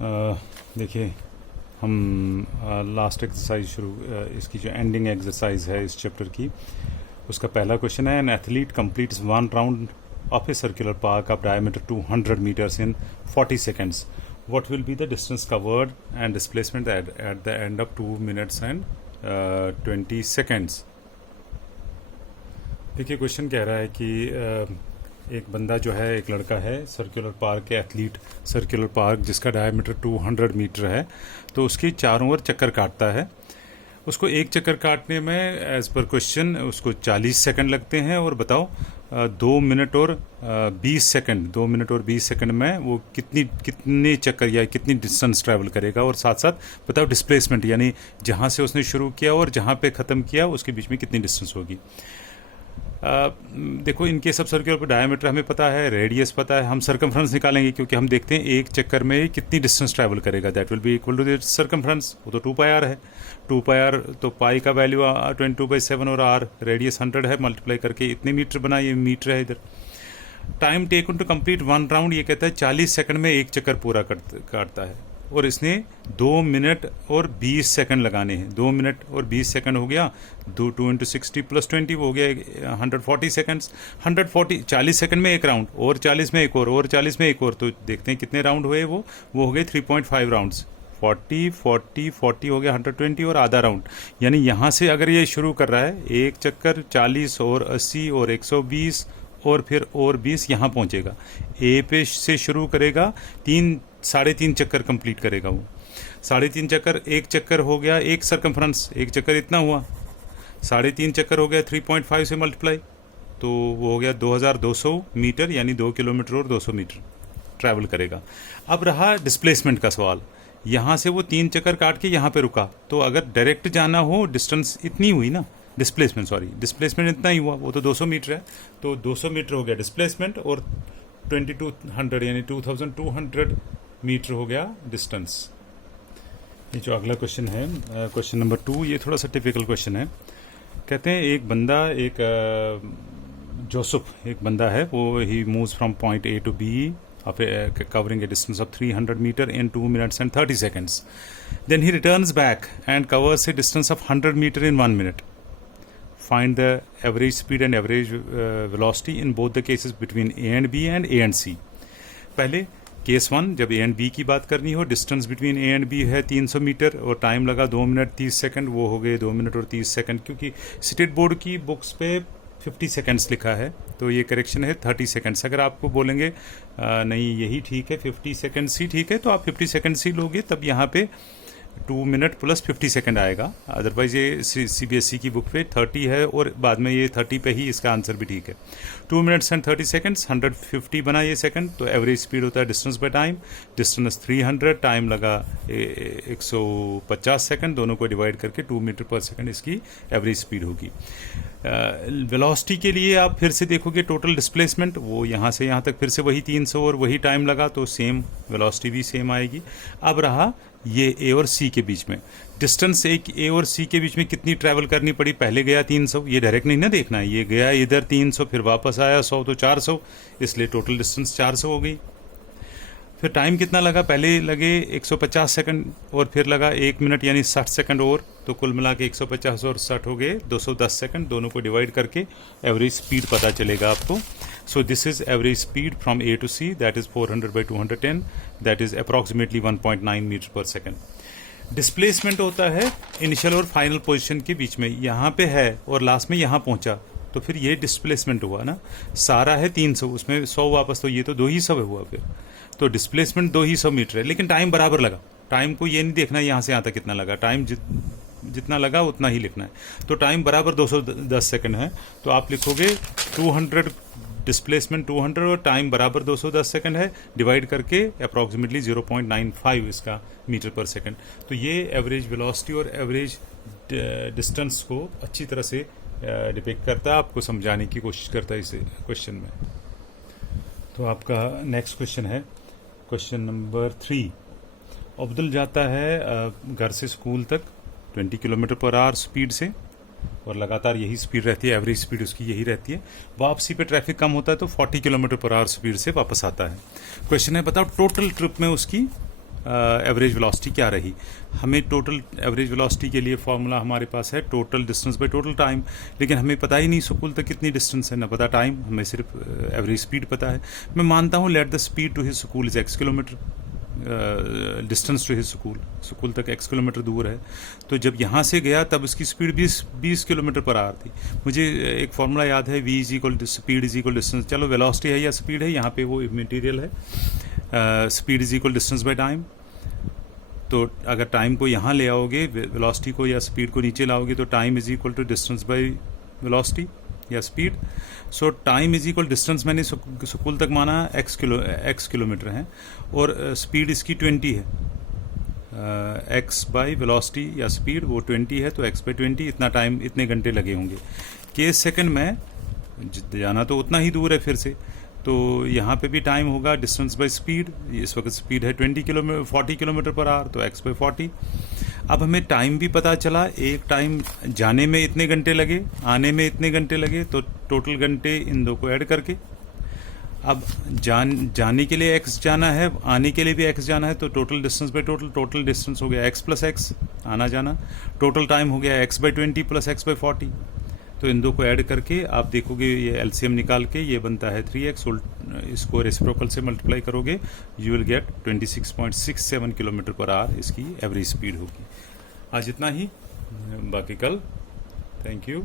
देखिए, हम last exercise इसकी जो एंडिंग एक्सरसाइज है इस चैप्टर की, उसका पहला क्वेश्चन है, an athlete completes one round of a circular park of diameter 200 metres in 40 seconds. What will be the distance covered and displacement at the end of 2 minutes and 20 seconds? देखिए, question कह रहा है कि एक बंदा जो है, एक लड़का है, सर्कुलर पार्क के एथलीट, सर्कुलर पार्क जिसका डायमीटर 200 मीटर है, तो उसके चारों ओर चक्कर काटता है। उसको एक चक्कर काटने में एज़ पर क्वेश्चन उसको 40 सेकंड लगते हैं। और बताओ 2 मिनट और 20 सेकंड, 2 मिनट और 20 सेकंड में वो कितने चक्कर या कितनी डिस्टेंस ट्रैवल करेगा। और साथ साथ बताओ डिस्प्लेसमेंट, यानी जहाँ से उसने शुरू किया और जहाँ पे ख़त्म किया उसके बीच में कितनी डिस्टेंस होगी। देखो, इनके सब सर्कुलर पर डायमीटर हमें पता है, रेडियस पता है, हम सर्कमफ्रेंस निकालेंगे क्योंकि हम देखते हैं एक चक्कर में कितनी डिस्टेंस ट्रैवल करेगा। That will be equal to the circumference, वो तो 2πr है। 2πr तो पाई का वैल्यू 22/7 और r रेडियस 100 है, मल्टीप्लाई करके इतने मीटर बना, ये मीटर है इधर। Time taken to complete one round, ये कहता है 40 सेकंड में एक चक्कर पूरा काटता है। और इसने 2 मिनट और 20 सेकंड लगाने हैं। 2 मिनट और 20 सेकंड हो गया, 2 × 60 + 20 हो गया 140 सेकंड्स। 40 सेकंड में एक राउंड, और 40 में एक और 40 में एक और। तो देखते हैं कितने राउंड हुए। वो हो गए 3.5 राउंड्स। 40 हो गया 120 और आधा राउंड। यानी यहाँ से अगर ये शुरू कर रहा है एक चक्कर 40 और 80 और 120 और फिर और 20 यहाँ पहुँचेगा। ए पे से शुरू करेगा, 3.5 चक्कर कंप्लीट करेगा वो। 3.5 चक्कर, एक चक्कर हो गया, एक सर्कमफ्रेंस, एक चक्कर इतना हुआ, 3.5 चक्कर हो गया 3.5 से मल्टीप्लाई, तो वो हो गया 2200 मीटर, यानी 2 किलोमीटर और 200 मीटर ट्रैवल करेगा। अब रहा डिस्प्लेसमेंट का सवाल। यहाँ से वो 3 चक्कर काट के यहाँ पे रुका, तो अगर डायरेक्ट जाना हो डिस्टेंस इतनी हुई ना, डिस्प्लेसमेंट इतना ही हुआ, वो तो 200 मीटर है, तो 200 मीटर हो गया डिस्प्लेसमेंट, और 2200 यानी 2200 मीटर हो गया डिस्टेंस। ये जो अगला क्वेश्चन है, क्वेश्चन नंबर 2, ये थोड़ा सा टिपिकल क्वेश्चन है। कहते हैं एक बंदा, जोसेफ एक बंदा है, वो he moves from point A to B covering a distance of 300 meter in 2 minutes and 30 seconds. Then he returns back and covers a distance of 100 meter in 1 minute. Find the average speed and average velocity in both the cases between A and B and A and C. पहले case 1, जब A and B की बात करनी हो, distance between A and B है 300 metre और time लगा 2 minute 30 second, वो हो गए 2 मिनट और 30 सेकंड, क्योंकि स्टेट बोर्ड की बुक्स पे 50 सेकंड्स लिखा है, तो ये करेक्शन है 30 सेकंड्स। अगर आपको बोलेंगे नहीं यही ठीक है, 50 सेकंड्स ही ठीक है, तो आप 50 सेकंड्स ही लोगे, तब यहाँ पे 2 मिनट प्लस 50 सेकंड आएगा। अदरवाइज ये CBSE की बुक पे 30 है और बाद में ये 30 पे ही इसका आंसर भी ठीक है। 2 मिनट्स एंड 30 सेकंड्स, 150 बना ये सेकंड, तो एवरेज स्पीड होता है distance by time. Distance 300, time लगा 150 सेकंड, दोनों को डिवाइड करके 2 मीटर पर सेकंड इसकी एवरेज स्पीड होगी। वेलोसिटी के लिए आप फिर से देखोगे टोटल डिस्प्लेसमेंट, वो यहाँ से यहाँ तक फिर से वही 300 और वही टाइम लगा, तो सेम वेलोसिटी भी सेम आएगी। अब रहा ये ए और सी के बीच में डिस्टेंस, एक ए और सी के बीच में कितनी ट्रैवल करनी पड़ी। पहले गया 300, ये डायरेक्ट नहीं ना देखना है, ये गया इधर 300 फिर वापस आया 100, तो 400, इसलिए टोटल डिस्टेंस 400 हो गई। फिर टाइम कितना लगा, पहले लगे 150 सेकंड और फिर लगा 1 मिनट यानी 60 सेकंड और, तो कुल मिला के 150 और 60 हो गए 210 सेकंड। दोनों को डिवाइड करके एवरेज स्पीड पता चलेगा आपको। So this is average speed from A to C, that is 400/210, that is approximately 1.9 metre per second. Displacement होता है इनिशियल और फाइनल पोजीशन के बीच में, यहाँ पे है और लास्ट में यहाँ पहुँचा, तो फिर ये डिस्प्लेसमेंट हुआ ना। सारा है 300, उसमें 100 वापस, तो ये तो 200 हुआ फिर, तो डिस्प्लेसमेंट 200 मीटर है, लेकिन टाइम बराबर लगा। टाइम को ये नहीं देखना यहाँ से यहाँ तक कितना लगा, टाइम जितना लगा उतना ही लिखना है। तो टाइम बराबर 210 सेकंड है, तो आप लिखोगे 200 डिस्प्लेसमेंट 200 और टाइम बराबर 210 सेकंड है, डिवाइड करके अप्रॉक्सीमेटली 0.95 इसका मीटर पर सेकंड। तो ये एवरेज वेलोसिटी और एवरेज डिस्टेंस को अच्छी तरह से डिपिक्ट करता है, आपको समझाने की कोशिश करता है इस क्वेश्चन में। तो आपका नेक्स्ट क्वेश्चन है क्वेश्चन नंबर 3। अब्दुल जाता है घर से स्कूल तक 20 किलोमीटर पर आवर स्पीड से, और लगातार यही स्पीड रहती है, एवरेज स्पीड उसकी यही रहती है। वापसी पे ट्रैफिक कम होता है तो 40 किलोमीटर पर आवर स्पीड से वापस आता है। क्वेश्चन है बताओ टोटल ट्रिप में उसकी एवरेज वेलोसिटी क्या रही। हमें टोटल एवरेज वेलोसिटी के लिए फॉर्मूला हमारे पास है total distance by total time, लेकिन हमें पता ही नहीं स्कूल तक कितनी डिस्टेंस है, ना पता टाइम, हमें सिर्फ एवरेज स्पीड पता है। मैं मानता हूँ let the speed to his school is x kilometre, distance to his school तक x किलोमीटर दूर है, तो जब यहाँ से गया तब उसकी स्पीड 20 किलोमीटर पर आवर थी। मुझे एक फॉर्मूला याद है, v is equal speed is equal distance, चलो वेलोसिटी है या स्पीड है, यहाँ पे वो मटेरियल है, speed is equal distance by time. तो अगर टाइम को यहाँ ले आओगे, वेलोसिटी को या स्पीड को नीचे लाओगे, तो time is equal to distance by velocity या speed. So time is equal distance मैंने स्कूल तक माना x किलोमीटर है, और स्पीड इसकी 20 है, x बाई वेलोसिटी या स्पीड वो 20 है, तो x बाई 20 इतना टाइम, इतने घंटे लगे होंगे। के सेकंड में जाना तो उतना ही दूर है फिर से, तो यहाँ पे भी टाइम होगा डिस्टेंस बाय स्पीड। इस वक्त स्पीड है 40 किलोमीटर पर आवर, तो x बाई 40। अब हमें टाइम भी पता चला, एक टाइम जाने में इतने घंटे लगे, आने में इतने घंटे लगे, तो टोटल घंटे इन दो को ऐड करके, अब जाने के लिए x जाना है, आने के लिए भी x जाना है, तो total distance by total distance हो गया x प्लस x, आना जाना, टोटल टाइम हो गया x by 20 plus x by 40। तो इन दो को ऐड करके आप देखोगे, ये एलसीएम निकाल के ये बनता है 3x, इसको रेसिप्रोकल से मल्टीप्लाई करोगे, you will get 26.67 kilometre per hour इसकी एवरेज स्पीड होगी। आज इतना ही, बाकी कल। Thank you.